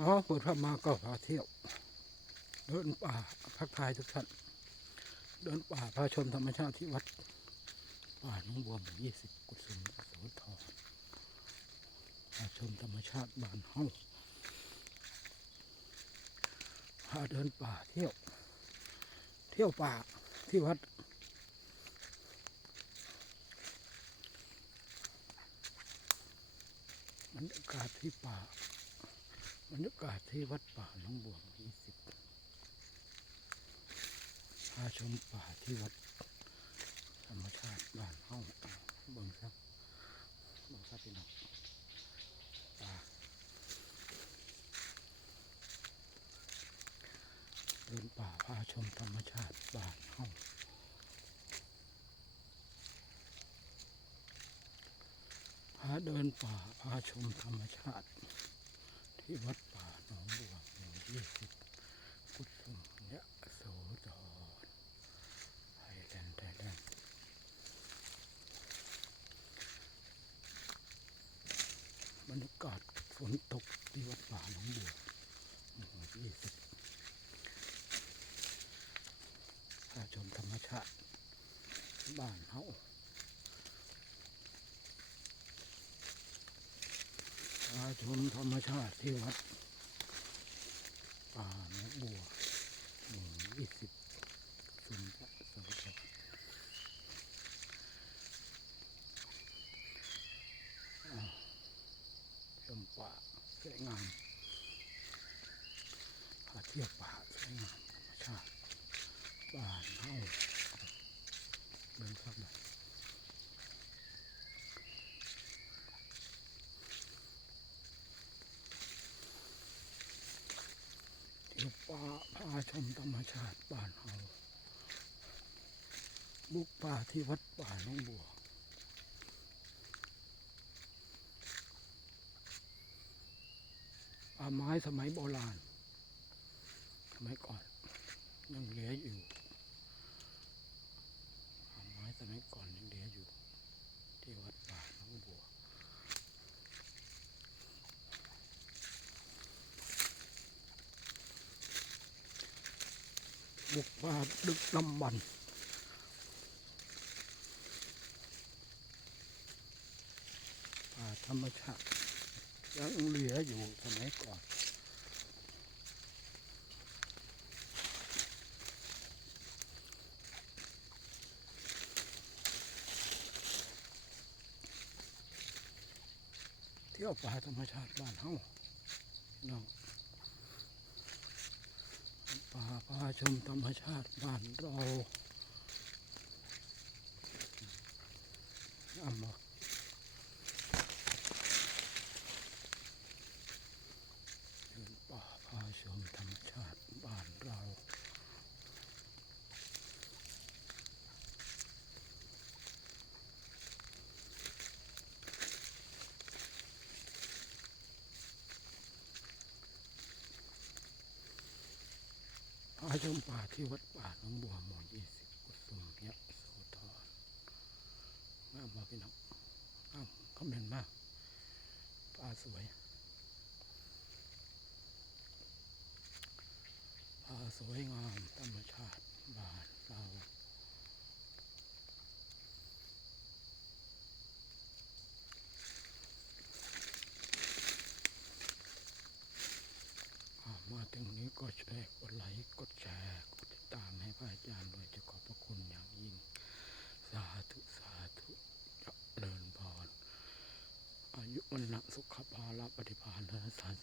อ๋อเปิดภาพมาก็พาเที่ยว เดินป่าพักทายทุกท่านเดินป่าพาชมธรรมชาติที่วัด ป่าหนองบัวหมู่ยี่สิบกุศลโสธรพาชมธรรมชาติบ้านเฮาพาเดินป่าเที่ยว เที่ยวป่าที่วัดบรรยากาศที่ป่า บรรยากาศที่วัดป่าหนองบัวยี่สิบพาชมป่าที่วัดธรรมชาติบ้านเฮาอะเบิ่งครับเบิ่งครับพี่น้องป่าเดินป่าพาชมธรรมชาติบ้านเฮาพาเดินป่าพาชมธรรมชาติ ที่วัดป่าหนองบัวหมู่ยี่สิบกุศลยะโสธรไทยแลนด์ไทยแลนด์บรรยากาศฝนตกที่วัดป่าหนองบัวหมู่ยี่สิบพาชมธรรมชาติบ้านเฮาาชมธรรมชาติที่วัดป่าหนองบัวหมู่ยี่สิบสุนทรสวัสดิ์ชมป่าสวยงามพาเที่ยวป่าสวยงามธรรมชาติบ้านเฮาเดินเข้าไปเที่ยว ป่าพาชมธรรมชาติบ้านเฮาบุกป่าที่วัดป่าหน้องบัวป่าไม้สมัยโบราณ สมัยก่อน ยังเหลืออยู่ป่าไม้สมัยก่อนยังเหลืออยู่ ที่วัดป่าหนองบัว บุกป่าดึกลำบันป่าธรรมชาติยังเหลืออยู่สมัยก่อนเที่ยวป่าธรรมชาติบ้านเฮาน้องป่าป่า ชมธรรมชาติบ้านเราเอามา เดินป่าพาชมธรรมชาติบ้านเรา พา ชมป่าที่วัดป่าหนองบัวหมู่ยี่สิบกุสุมยะโสธรงามมาพี่น้องงามคอมเมนต์มากป่าสวยป่าสวยงามธรรมชาติบานเราอ่ามาถึงนี้ก็ช่กดไลค์กด แชร์กดติดตามให้พระอาจารย์ด้วยจะขอบพระคุณอย่างยิ่ง สาธุสาธุเจริญพรอายุวันนะสุขภาละปฏิภาณและสาร